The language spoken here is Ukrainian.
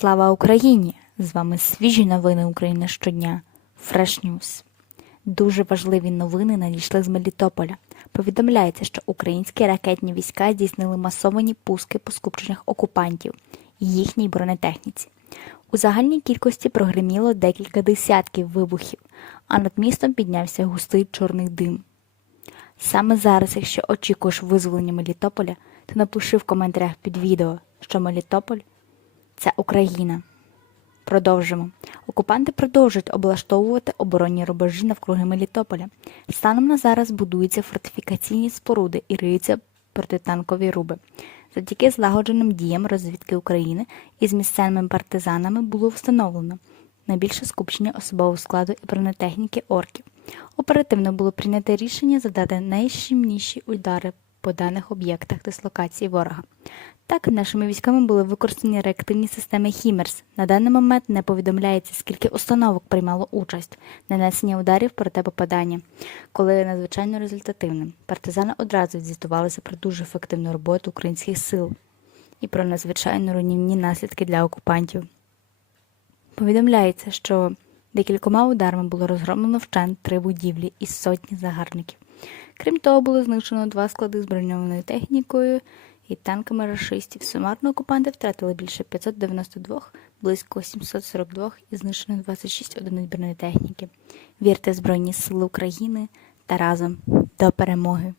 Слава Україні! З вами свіжі новини України щодня. Fresh News. Дуже важливі новини надійшли з Мелітополя. Повідомляється, що українські ракетні війська здійснили масовані пуски по скупченнях окупантів і їхній бронетехніці. У загальній кількості прогреміло декілька десятків вибухів, а над містом піднявся густий чорний дим. Саме зараз, якщо очікуєш визволення Мелітополя, то напиши в коментарях під відео, що Мелітополь це Україна. Продовжимо. Окупанти продовжують облаштовувати оборонні рубежі навкруги Мелітополя. Станом на зараз будуються фортифікаційні споруди і риються протитанкові руби. Завдяки злагодженим діям розвідки України із місцевими партизанами було встановлено найбільше скупчення особового складу і бронетехніки орків. Оперативно було прийнято рішення задати найщільніші удари по даних об'єктах дислокації ворога. Так, нашими військами були використані реактивні системи Хімерс. На даний момент не повідомляється, скільки установок приймало участь в нанесенні ударів проти попадання, коли надзвичайно результативним. Партизани одразу звітувалися про дуже ефективну роботу українських сил і про надзвичайно руйнівні наслідки для окупантів. Повідомляється, що декількома ударами було розгромлено вщент три будівлі із сотні загарбників. Крім того, було знищено два склади з броньованою технікою і танками рашистів. Сумарно окупанти втратили більше 592, близько 742 і знищено 26 одиниць бронетехніки. Вірте в Збройні Сили України та разом до перемоги!